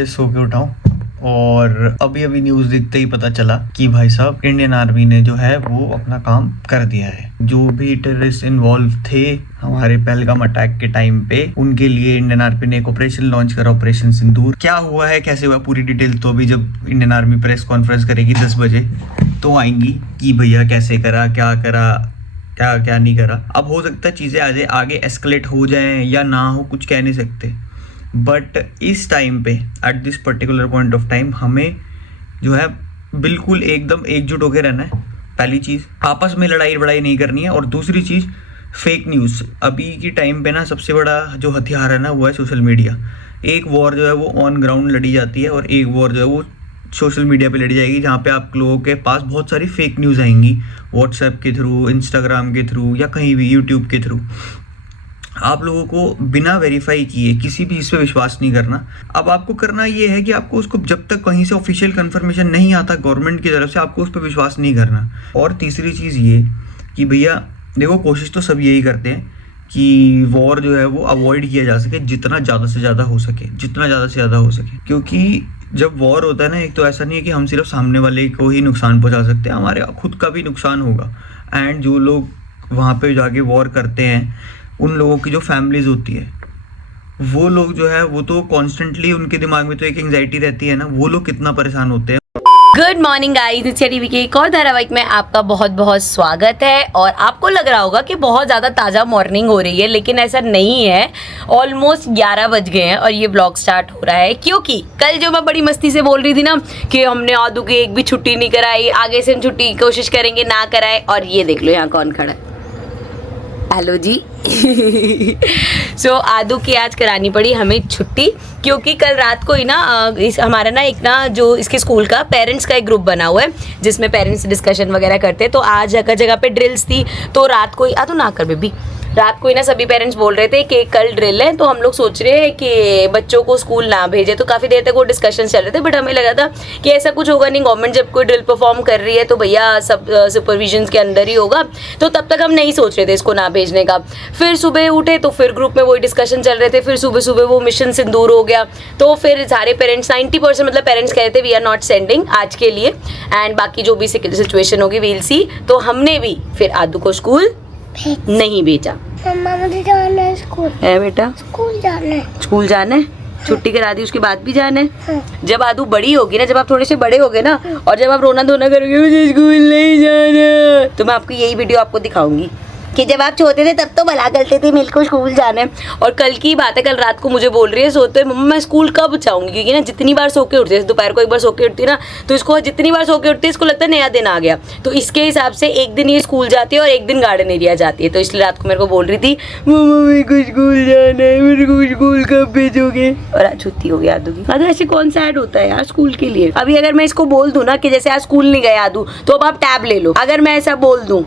Just so के उठा हूँ और अभी अभी न्यूज़ देखते ही पता चला कि भाई साहब इंडियन आर्मी ने जो है वो अपना काम कर दिया है। जो भी टेररिस्ट इन्वॉल्व थे हमारे पहलगाम अटैक के टाइम पे, उनके लिए इंडियन आर्मी ने एक ऑपरेशन लॉन्च करा, ऑपरेशन सिंदूर। क्या हुआ है, कैसे हुआ, पूरी डिटेल तो अभी जब इंडियन आर्मी प्रेस कॉन्फ्रेंस करेगी 10 बजे तो आएंगी कि भैया कैसे करा, क्या करा, क्या क्या नहीं करा। अब हो सकता है चीज़ें आगे एस्केलेट हो जाएं या ना हो, कुछ कह नहीं सकते। बट इस टाइम पे at this particular point of time हमें जो है बिल्कुल एकदम एकजुट होकर रहना है। पहली चीज़, आपस में लड़ाई नहीं करनी है। और दूसरी चीज़, फेक न्यूज़। अभी की टाइम पे ना सबसे बड़ा जो हथियार है ना वो है सोशल मीडिया। एक वॉर जो है वो ऑन ग्राउंड लड़ी जाती है और एक वॉर जो है वो सोशल मीडिया पे लड़ी जाएगी, जहाँ पे आप लोगों के पास बहुत सारी फेक न्यूज़ आएंगी व्हाट्सएप के थ्रू, इंस्टाग्राम के थ्रू या कहीं भी यूट्यूब के थ्रू। आप लोगों को बिना वेरीफाई किए किसी भी इस पे विश्वास नहीं करना। अब आपको करना ये है कि आपको उसको जब तक कहीं से ऑफिशियल कंफर्मेशन नहीं आता गवर्नमेंट की तरफ से, आपको उस पर विश्वास नहीं करना। और तीसरी चीज़ ये कि भैया देखो, कोशिश तो सब यही करते हैं कि वॉर जो है वो अवॉइड किया जा सके, जितना ज़्यादा से ज़्यादा हो सके, जितना ज़्यादा से ज़्यादा हो सके। क्योंकि जब वॉर होता है ना, एक तो ऐसा नहीं है कि हम सिर्फ सामने वाले को ही नुकसान पहुंचा सकते हैं, हमारे खुद का भी नुकसान होगा। एंड जो लोग वहाँ पे जाके वॉर करते हैं, उन लोगों की जो फैमिलीज होती है, वो लोग जो है वो तो कॉन्स्टेंटली उनके दिमाग में तो एक एंग्जाइटी रहती है ना, वो लोग कितना परेशान होते हैं। गुड मॉर्निंग गाइस, नित्या टीवी के एक और धारावाहिक में आपका बहुत बहुत स्वागत है। और आपको लग रहा होगा कि बहुत ज़्यादा ताज़ा मॉर्निंग हो रही है, लेकिन ऐसा नहीं है। ऑलमोस्ट 11 बज गए हैं और ये ब्लॉग स्टार्ट हो रहा है क्योंकि कल जो मैं बड़ी मस्ती से बोल रही थी ना कि हमने आदू की एक भी छुट्टी नहीं कराई, आगे से हम छुट्टी की कोशिश करेंगे ना कराए, और ये देख लो यहाँ कौन खड़ा है। हेलो जी। सो आदू की आज करानी पड़ी हमें छुट्टी, क्योंकि कल रात को ही ना हमारा ना एक ना जो इसके स्कूल का पेरेंट्स का एक ग्रुप बना हुआ है जिसमें पेरेंट्स डिस्कशन वगैरह करते हैं। तो आज जगह जगह पे ड्रिल्स थी, तो रात को ही आदू ना कर बेबी, रात को ही ना सभी पेरेंट्स बोल रहे थे कि कल ड्रिल है, तो हम लोग सोच रहे हैं कि बच्चों को स्कूल ना भेजे। तो काफ़ी देर तक वो डिस्कशन चल रहे थे, बट हमें लगा था कि ऐसा कुछ होगा नहीं, गवर्नमेंट जब कोई ड्रिल परफॉर्म कर रही है तो भैया सब सुपरविजन के अंदर ही होगा। तो तब तक हम नहीं सोच रहे थे इसको ना भेजने का। फिर सुबह उठे तो फिर ग्रुप में वही डिस्कशन चल रहे थे, फिर सुबह सुबह वो मिशन सिंदूर हो गया। तो फिर सारे पेरेंट्स 90% मतलब पेरेंट्स कह रहे थे वी आर नॉट सेंडिंग आज के लिए, एंड बाकी जो भी सिचुएशन होगी वील सी। तो हमने भी फिर आदू को स्कूल नहीं भेजा। मम्मा मुझे जाना है स्कूल। है बेटा, स्कूल जाना है। स्कूल जाना है, छुट्टी करा दी उसके बाद भी जाना है। हाँ। जब आदू बड़ी होगी ना, जब आप थोड़े से बड़े होगे ना, और जब आप रोना धोना करोगे मुझे स्कूल नहीं जाना, तो मैं आपको यही वीडियो आपको दिखाऊंगी कि जब आप छोटे थे तब तो भला करते थे मेरे को स्कूल जाना है। और कल की बात है, कल रात को मुझे बोल रही है सोते मम्मा मैं स्कूल कब जाऊंगी, क्योंकि ना जितनी बार सो के उठती है, दोपहर को एक बार सो के उठती है ना, तो इसको जितनी बार सो के उठती है इसको लगता है नया दिन आ गया। तो इसके हिसाब से एक दिन ये स्कूल जाती है और एक दिन गार्डन एरिया जाती है। तो इसलिए रात को मेरे को बोल रही थी मम्मा मेरे को स्कूल जाना है, मेरे को स्कूल कब भेजोगे। और आज छुट्टी हो गई आदू की। आदू ऐसे कौन सा ऐड होता है यार स्कूल के लिए। अभी अगर मैं इसको बोल दूं ना कि जैसे आज स्कूल नहीं गए आदू, तो अब आप टैब ले लो। अगर मैं ऐसा बोल दूं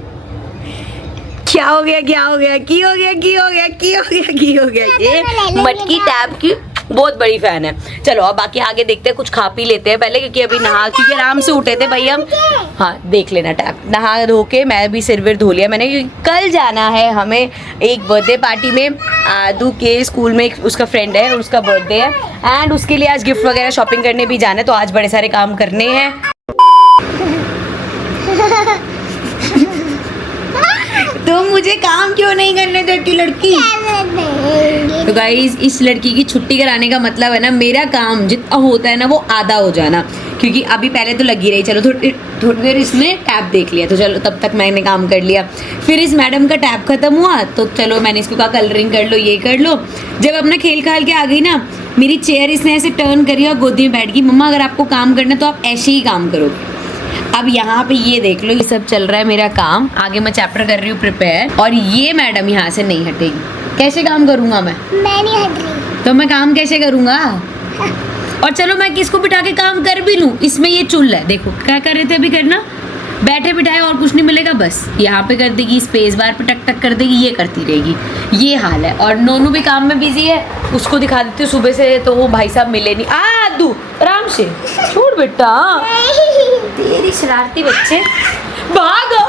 क्या हो गया, क्या हो गया, की हो गया, की हो गया, की हो गया, की हो गया। ये मटकी टैब की बहुत बड़ी फैन है। चलो अब बाकी आगे देखते हैं, कुछ खा पी लेते हैं पहले, क्योंकि अभी नहा, क्योंकि आराम से उठे थे भाई हम। हाँ देख लेना टैब, नहा धो के मैं भी सिर विर धो लिया मैंने, क्योंकि कल जाना है हमें एक बर्थडे पार्टी में। आदू के स्कूल में एक उसका फ्रेंड है, उसका बर्थडे है, एंड उसके लिए आज गिफ्ट वगैरह शॉपिंग करने भी जाना है। तो आज बड़े सारे काम करने हैं। तो मुझे काम क्यों नहीं करने देती लड़की। तो गाइस इस लड़की की छुट्टी कराने का मतलब है ना, मेरा काम जितना होता है ना वो आधा हो जाना, क्योंकि अभी पहले तो लगी रही, चलो थोड़ी देर इसने टैब देख लिया, तो चलो तब तक मैंने काम कर लिया। फिर इस मैडम का टैब खत्म हुआ तो चलो मैंने इसको कहा कलरिंग कर लो, ये कर लो। जब अपना खेल खाल के आ गई ना, मेरी चेयर इसने ऐसे टर्न करी और गोदी में बैठ गई। मम्मा अगर आपको काम करना तो आप ऐसे ही काम करोगे। अब यहाँ पे ये देख लो, ये सब चल रहा है मेरा काम, आगे मैं चैप्टर कर रही हूँ प्रिपेयर, और ये मैडम यहाँ से नहीं हटेगी। कैसे काम करूँगा मैं नहीं हट रही तो मैं काम कैसे करूँगा। और चलो मैं किसको बिठा के काम कर भी लूँ, इसमें ये चुल है। देखो क्या कर रहे थे अभी, करना बैठे बिठाए और कुछ नहीं मिलेगा, बस यहाँ पे कर देगी, स्पेस बार पे टक टक कर देगी, ये करती रहेगी, ये हाल है। और नोनू भी काम में बिजी है, उसको दिखा देती हूँ सुबह से, तो वो भाई साहब मिले नहीं। आदू आराम से छोड़ बेटा, तेरी शरारती बच्चे भागो।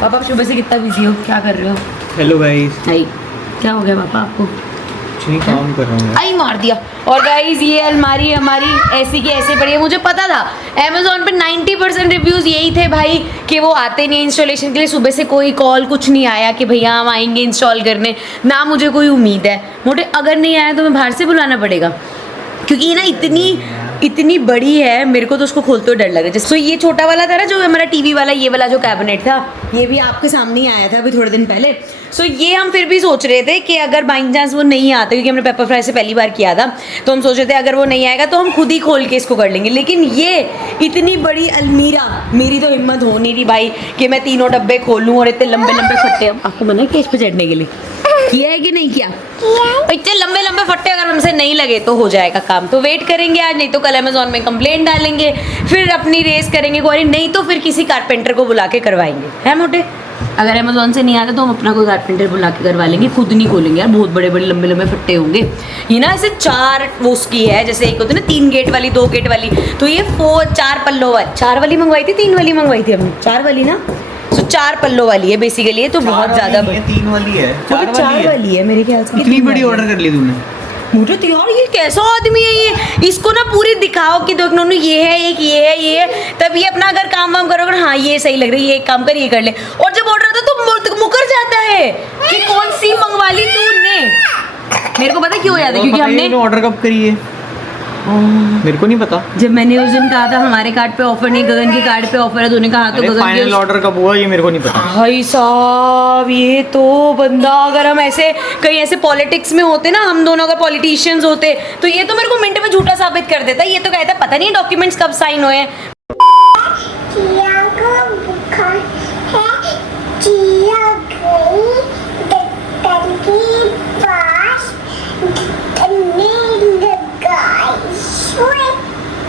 पापा सुबह से कितना बिजी हो, क्या कर रहे हो। Hello guys. हाय, क्या हो गया पापा आपको। कुछ नहीं, काम कर रहा हूँ। आई मार दिया। और गाइज ये अलमारी हमारी ऐसी की ऐसे पड़ी है। मुझे पता था अमेजोन पे 90% रिव्यूज यही थे भाई कि वो आते नहीं इंस्टॉलेशन के लिए। सुबह से कोई कॉल कुछ नहीं आया कि भैया हम आएंगे इंस्टॉल करने, ना मुझे कोई उम्मीद है। मोटे अगर नहीं आया तो मैं बाहर से बुलाना पड़ेगा, क्योंकि ये ना इतनी बड़ी है, मेरे को तो उसको खोलते हुए डर लग रहा है। जैसे ये छोटा वाला था ना जो हमारा टीवी वाला, ये वाला जो कैबिनेट था, ये भी आपके सामने ही आया था अभी थोड़े दिन पहले। सो ये हम फिर भी सोच रहे थे कि अगर बाई चांस वो नहीं आता, क्योंकि हमने पेपर फ्राई से पहली बार किया था, तो हम सोच रहे थे अगर वो नहीं आएगा तो हम खुद ही खोल के इसको कर लेंगे। लेकिन ये इतनी बड़ी अलमीरा, मेरी तो हिम्मत हो नहीं रही भाई कि मैं तीनों डब्बे खोलूँ और इतने लंबे लंबे फट्टे। आपको मना है केस पे चढ़ने के लिए? किया है कि नहीं किया? इतने लंबे लंबे फट्टे अगर हमसे नहीं लगे तो हो जाएगा काम। तो वेट करेंगे आज, नहीं तो कल अमेजोन में कंप्लेंट डालेंगे, फिर अपनी रेस करेंगे क्वारी, नहीं तो फिर किसी कारपेंटर को बुला के करवाएंगे, है मोटे? अगर अमेजोन से नहीं आता तो हम अपना कोई कारपेंटर बुला के करवा लेंगे, खुद नहीं खोलेंगे यार, बहुत बड़े बड़े लंबे लंबे फट्टे होंगे। ये ना ऐसे 4 वो उसकी है, जैसे एक होती है ना 3 गेट वाली 2 गेट वाली, तो ये 4 पल्लों वाली, 4 वाली मंगवाई थी, 3 वाली मंगवाई थी हमने, 4 वाली ना, तो 4 पल्लों वाली है बेसिकली। तो बहुत ज्यादा 3 वाली है, 4 वाली है मेरे ख्याल से। इतनी बड़ी ऑर्डर कर ली तूने? मुझे तो यार ये कैसा आदमी है ये, इसको ना पूरी दिखाओ कि देखो नोनू ये है एक, ये है ये है, तब ये अपना अगर काम वाम करोगे, हाँ ये सही लग रही है, ये एक काम कर, ये कर ले। और जब ऑर्डर आता तो मुकर जाता है कि कौन सी मंगवा ली तूने। मेरे को पता क्यों हो जाता है, क्योंकि हमने ऑर्डर कब करी है मेरे को नहीं पता। जब मैंने उस दिन कहा था हमारे कार्ड पे ऑफर नहीं, गगन के कार्ड पे ऑफर है, तूने कहा तो गगन फाइनल ऑर्डर कब हुआ ये मेरे को नहीं पता भाई साहब। ये तो बंदा, अगर हम ऐसे कहीं ऐसे पॉलिटिक्स में होते ना, हम दोनों अगर पॉलिटिशियंस होते, तो ये तो मेरे को मिनट में झूठा साबित कर देता। ये तो कहता पता नहीं डॉक्यूमेंट्स कब साइन हुए हैं। चिया को बुखार है, चिया गई डॉक्टर के पास, नींद गाई सोए,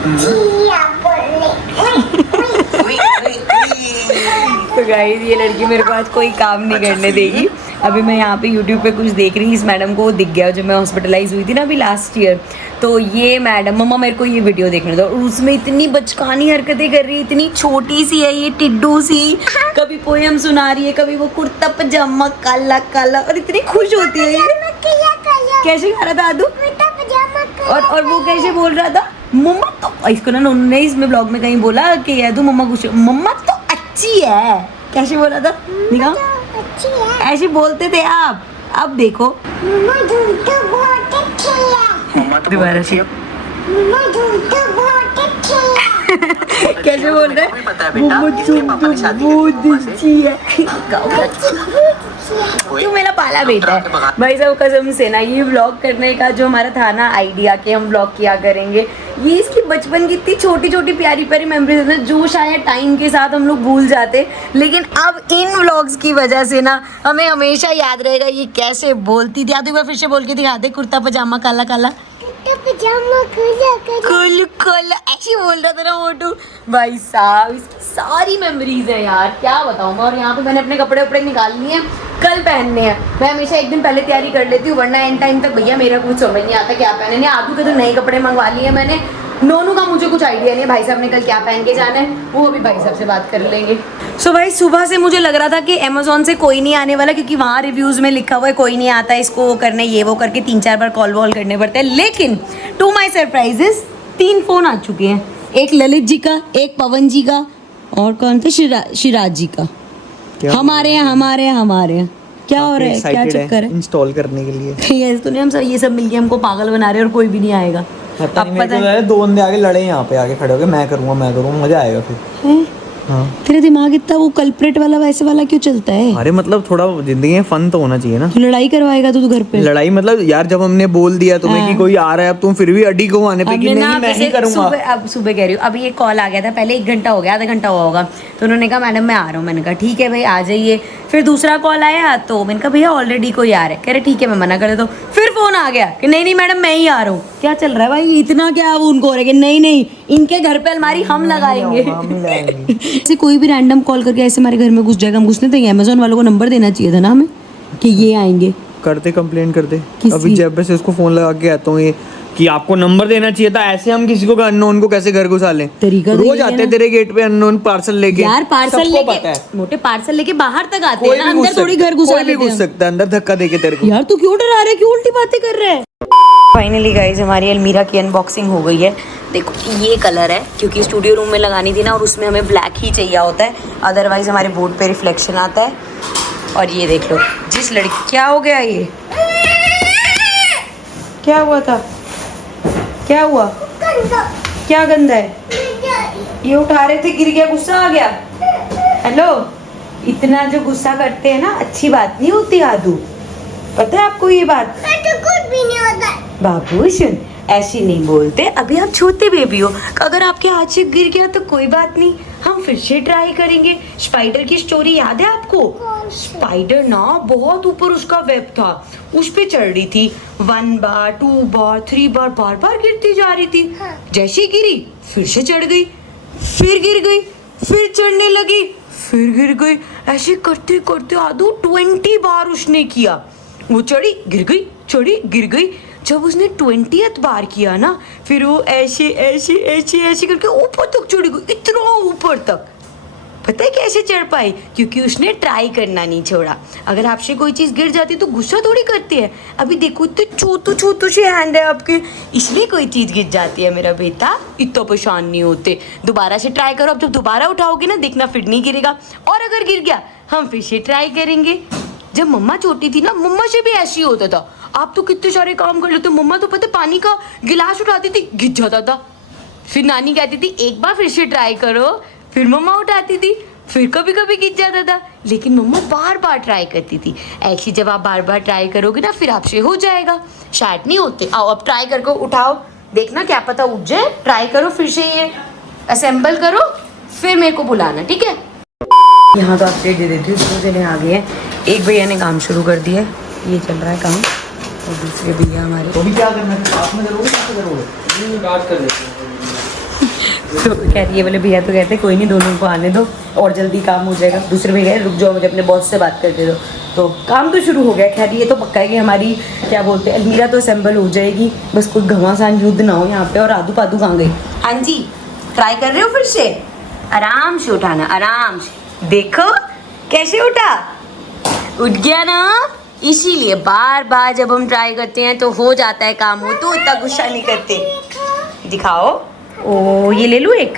चिया बोले तो गाइस ये लड़की मेरे को आज कोई काम नहीं करने देगी। अभी मैं यहाँ पे YouTube पे कुछ देख रही, इस मैडम को दिख गया जब मैं हॉस्पिटलाइज हुई थी ना अभी लास्ट ईयर, तो ये मैडम, मम्मा मेरे को ये वीडियो देखने दो, और उसमें इतनी बचकानी हरकतें कर रही है, इतनी छोटी सी है ये टिड्डू सी, कभी पोएम सुना रही है, कभी वो कुर्ता पजामा काला काला, और इतनी खुश होती है ये। कैसे गा रहा था आदू? और वो कैसे बोल रहा था, मम्मा तो, इसको ना उन्होंने इसमें ब्लॉग में कहीं बोला कि आदू मम्मा कुछ, मम्मा तो अच्छी है, कैसे बोला था दिखाओ? ऐसे बोलते थे आप, अब देखो दोबारा से कैसे बोल रहे हैं, तू मेरा पाला बेटा है भाई साहब। कसम से ना ये व्लॉग करने का जो हमारा था ना आइडिया कि हम व्लॉग किया करेंगे, ये इसकी बचपन की इतनी छोटी छोटी प्यारी प्यारी मेमोरीज है जो शायद टाइम के साथ हम लोग भूल जाते, लेकिन अब इन व्लॉग्स की वजह से ना हमें हमेशा याद रहेगा ये कैसे बोलती थी। आदि फिर से बोल के दिखा दे, कुर्ता पजामा काला काला, पजामा कुल कुल ऐसे बोल रहा था ना मोटू भाई साहब। इसकी सारी मेमोरीज है यार, क्या बताऊँ मैं। और यहाँ पे मैंने अपने कपड़े उपड़े निकाल लिए हैं, कल पहनने हैं। मैं हमेशा एक दिन पहले तैयारी कर लेती हूँ, वरना एंड टाइम तक भैया मेरा कुछ समझ नहीं आता क्या पहने। नहीं आदू के तो नए कपड़े मंगवा लिए मैंने, नोनू का मुझे कुछ आइडिया नहीं है भाई साहब ने कल क्या पहन के जाना है, वो अभी भाई साहब से बात कर लेंगे। सो भाई सुबह से मुझे लग रहा था कि अमेजोन से कोई नहीं आने वाला, क्योंकि वहाँ रिव्यूज़ में लिखा हुआ है कोई नहीं आता इसको करने, ये वो करके 3-4 बार कॉल वॉल करने पड़ते हैं। लेकिन टू माई सरप्राइजेस 3 फ़ोन आ चुके हैं, एक ललित जी का, एक पवन जी का, और कौन थे, शिराज जी का। हमारे यहाँ क्या हो रहा है, क्या चक्कर है इंस्टॉल करने के लिए? ये तो नहीं, हम सब ये सब मिलके हमको पागल बना रहे हैं और कोई भी नहीं आएगा। पता नहीं, मेरे को लगा 2 बंदे आगे लड़े, यहाँ पे आगे खड़े हो गए, मैं करूँगा मजा आएगा फिर। हाँ। तेरे दिमाग इतना वो कल्प्रेट वाला वैसे वाला क्यों चलता है? अरे मतलब थोड़ा जिंदगी में फन तो होना चाहिए ना। तो लड़ाई करवाएगा तू घर पे? लड़ाई मतलब यार जब हमने बोल दिया तुम्हें कि कोई आ रहा है, अब तुम फिर भी अड्डी को आने पे कि नहीं मैं ही करूंगा। अब सुबह कह रही हूँ, अभी ये कॉल आ गया था, पहले 1 घंटा हो गया, आधा घंटा हुआ होगा, तो उन्होंने कहा मैडम मैं आ रहा हूँ। मैंने कहा ठीक है भाई आ जाइए। फिर दूसरा कॉल आया तो मैंने कहा भैया ऑलरेडी कोई आ रहा है। कह रहे ठीक है मैं मना कर देता हूँ। फिर फोन आ गया कि नहीं मैडम मैं ही आ रहा हूँ। क्या चल रहा है भाई, इतना क्या उनको हो रहा है कि नहीं इनके घर पे अलमारी हम लगाएंगे। ऐसे कोई भी रैंडम कॉल करके ऐसे हमारे घर में घुस जाएगा, हम घुसने देंगे? अमेजोन वालों को नंबर देना चाहिए था ना हमें कि ये आएंगे। करते कंप्लेन करते। अभी जब से इसको फोन लगा के आता हूँ ये कि आपको नंबर देना चाहिए था। ऐसे हम किसी को अननोन को कैसे घर घुसा लें? तरीका तो रोज यही है आते हैं ना। तेरे गेट पे अननोन पार्सल लेके। यार पार्सल सबको लेके पता है। मोटे पार्सल लेके बाहर तक आते हैं कोई ना, भी अंदर घुस थोड़ी सकता घर घुसा कोई भी लेते घुस हैं। सकता है अंदर धक्का देके तेरे को। यार तू क्यों डरा रहा है, क्यों उल्टी बातें कर रहा है? फाइनली गाइज हमारी अलमीरा की अनबॉक्सिंग हो गई है। देखो ये कलर है क्योंकि स्टूडियो रूम में लगानी थी ना, और उसमें हमें ब्लैक ही चाहिए होता है, अदरवाइज हमारे बोर्ड पे रिफ्लेक्शन आता है। और ये देख लो जिस लड़की, क्या हो गया ये, क्या हुआ था, क्या हुआ, क्या गंदा है ये, उठा रहे थे गिर गया, गुस्सा आ गया। हेलो, इतना जो गुस्सा करते हैं ना अच्छी बात नहीं होती आदू, पता है आपको ये बात? कुछ भी नहीं होता। बाबू सुन, ऐसे नहीं बोलते, अभी आप छोटे बेबी हो, अगर आपके हाथ से गिर गया तो कोई बात नहीं, हम फिर से ट्राई करेंगे। स्पाइडर की स्टोरी याद है आपको? स्पाइडर ना बहुत ऊपर उसका वेब था, उस पे चढ़ रही थी, 1 बार 2 बार 3 बार, बार बार गिरती जा रही थी। जैसे ही गिरी फिर से चढ़ गई, फिर गिर गई, फिर चढ़ने लगी, फिर गिर गई, ऐसे करते करते आदू 20 बार उसने किया। वो चढ़ी गिर गई, चढ़ी गिर गई। जब उसने 20th बार किया ना, फिर वो ऐसे ऐसे ऐसे ऐसे करके ऊपर तक चढ़ी गई, इतना ऊपर तक। पता है कैसे चढ़ पाई? क्योंकि उसने ट्राई करना नहीं छोड़ा। अगर आपसे कोई चीज़ गिर जाती तो गुस्सा थोड़ी करती है। अभी देखो इतने छोटू छोटू से हैंड है आपके, इसलिए कोई चीज़ गिर जाती है मेरा बेटा, इतना परेशान नहीं होते। दोबारा से ट्राई करो, अब जब दोबारा उठाओगे ना देखना फिर नहीं गिरेगा, और अगर गिर गया हम फिर से ट्राई करेंगे। जब मम्मा छोटी थी ना, मम्मा से भी ऐसे ही होता था। आप तो कितने सारे काम कर लेते हो, मम्मा तो पता पानी का गिलास उठाती थी गिर जाता था, फिर नानी कहती थी एक बार फिर से ट्राई करो, फिर मम्मा उठाती थी, फिर कभी कभी गिर जाता था, लेकिन मम्मा बार बार ट्राई करती थी। ऐसे जब आप बार बार ट्राई करोगे ना फिर आपसे हो जाएगा, शायद नहीं होते। आओ अब ट्राई करके उठाओ, देखना क्या पता उठ जाए। ट्राई करो फिर से, ये असेंबल करो, फिर मेरे को बुलाना, ठीक है? यहाँ तो अपडेट दे देती हूँ, 2 जने आ गए हैं। एक भैया ने काम शुरू कर दिया है, ये चल रहा है काम, और दूसरे भैया हमारे तो भी क्या करना है, साथ में करोगे कैसे करोगे? बात कर लेते हैं। तो कह रही है बोले भैया, तो कहते कोई नहीं दोनों को आने दो और जल्दी काम हो जाएगा। दूसरे भैया रुक जाओ, मुझे अपने बॉस से बात करते दो। तो काम तो शुरू हो गया। खैर ये तो पक्का है कि हमारी क्या बोलते हैं अलमीरा तो असेंबल हो जाएगी, बस कोई घमासान युद्ध ना हो यहाँ पे। और आदू पादू कहाँ गई? हाँ जी, ट्राई कर रहे हो फिर से? आराम से उठाना, आराम से। देखो कैसे उठा, उठ गया ना। इसीलिए बार बार जब हम ट्राई करते हैं तो हो जाता है काम, हो तो इतना गुस्सा नहीं करते। दिखाओ। ओ ये ले लूँ एक?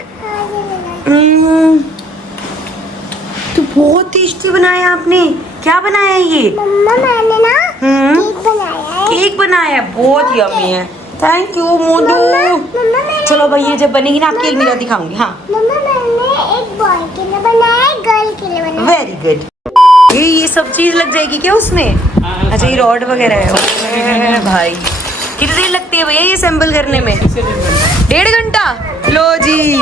तो बहुत टेस्टी बनाया आपने। क्या बनाया ये? मम्मा मैंने ना केक बनाया है। केक बनाया, बहुत यम्मी है। Thank you मोदू। मम्मा मैंने चलो भाई ये जब बनेगी ना आपकी अलमीरा दिखाऊंगी। हाँ मम्मा मैंने एक बॉय के लिए बनाया है, गर्ल के लिए बनाया है। Very good. ये सब चीज लग जाएगी क्या उसमें? अच्छा ये रॉड वगैरह है भाई। कितनी देर लगती है भैया ये असेंबल करने में? 1.5 घंटा। लो जी,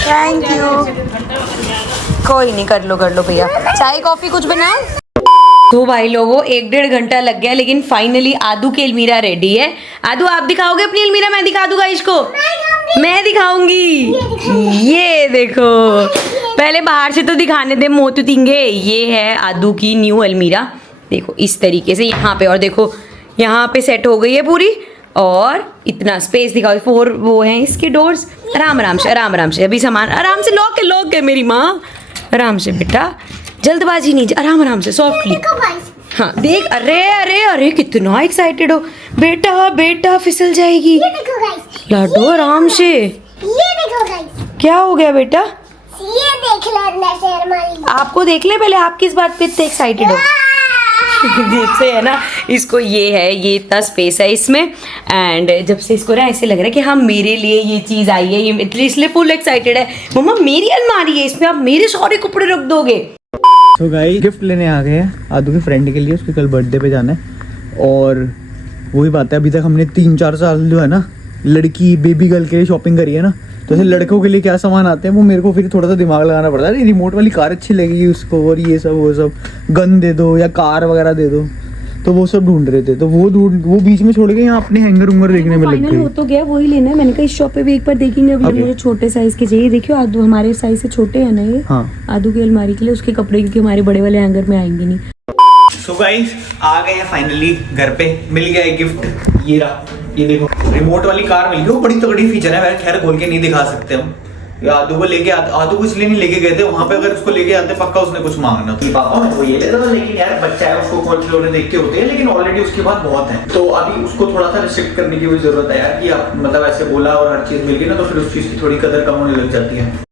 थैंक यू। कोई नहीं, कर लो भैया। चाय कॉफी कुछ बनाओ। तो भाई लोगों 1-1.5 घंटा लग गया, लेकिन फाइनली आदू की अलमीरा रेडी है। आदू आप दिखाओगे अपनी अलमीरा? मैं दिखा दूंगा इसको, मैं दिखाऊंगी। ये देखो, पहले बाहर से तो दिखाने दे मोतू तिंगे। ये है आदू की न्यू अलमीरा, देखो इस तरीके से यहाँ पे, और देखो यहाँ पे सेट हो गई है पूरी। और इतना स्पेस दिखाओ, 4 वो हैं इसके डोर्स। आराम आराम से अभी सामान आराम से लॉक है मेरी माँ। आराम से बेटा, जल्दबाजी नहीं, आराम से सॉफ्टली। देखो गाइस, हाँ देख, अरे अरे अरे कितना एक्साइटेड हो बेटा, फिसल जाएगी। ये देखो गाइस, लाडो आराम से। ये देखो गाइस, क्या हो गया बेटा? ये देख लो अंदर से हमारी। आपको देख ले पहले, आप किस बात पे इतने एक्साइटेड हो? से है ना, इसको ये इतना स्पेस है इसमें, एंड जब से इसको ना ऐसे लग रहा है कि हाँ मेरे लिए ये चीज़ आई है, ये इसलिए फुल एक्साइटेड है। मम्मा मेरी अलमारी है, इसमें आप मेरे सारे कपड़े रख दोगे। तो गाइस गिफ्ट लेने आ गए हैं आदू के फ्रेंड के लिए, उसके कल बर्थडे पे जाना है। और वही बात है, अभी तक हमने 3-4 साल जो है ना लड़की बेबी गर्ल के लिए शॉपिंग करी है ना, तो ऐसे लड़कों के लिए क्या सामान आते हैं वो मेरे को फिर थोड़ा सा दिमाग लगाना पड़ता है। रिमोट वाली कार अच्छी लगेगी उसको, और ये सब वो सब, गन दे दो या कार वगैरह दे दो, तो वो सब ढूंढ रहे थे। तो वो बीच में छोड़ के यहाँ अपने हैंगर उंगर देखने में लग फाइनल हो गई। तो गया, वही लेना है। मैंने कहा इस शॉप पे भी एक बार देखेंगे। अभी Okay. मुझे छोटे साइज के चाहिए। देखियो आदू हमारे साइज से छोटे हैं ना ये। हाँ। आदू की अलमारी के लिए उसके कपड़े, क्योंकि हमारे बड़े वाले हैंगर में आएंगे नहीं। सो गाइस आ गए हैं फाइनली घर पे, मिल गया है गिफ्ट। ये रहा ये देखो रिमोट वाली कार मिल गई, वो बड़ी तगड़ी फीचर है, वैसे खैर खोल के नहीं दिखा सकते हम। ये आदू को लेके आदू को इसलिए नहीं लेके गए थे वहां पे, अगर उसको लेके आते पक्का उसने कुछ मांगना तो पापा मैं तो ये ले रहा, लेकिन यार बच्चा है उसको कौन खिलौने देख के होते हैं, लेकिन ऑलरेडी उसके बाद बहुत है, तो अभी उसको थोड़ा सा रिस्ट्रिक्ट करने की भी जरूरत है यार, कि आप मतलब ऐसे बोला और हर चीज मिल गई ना तो फिर उस चीज की थोड़ी कदर कम होने लग जाती है।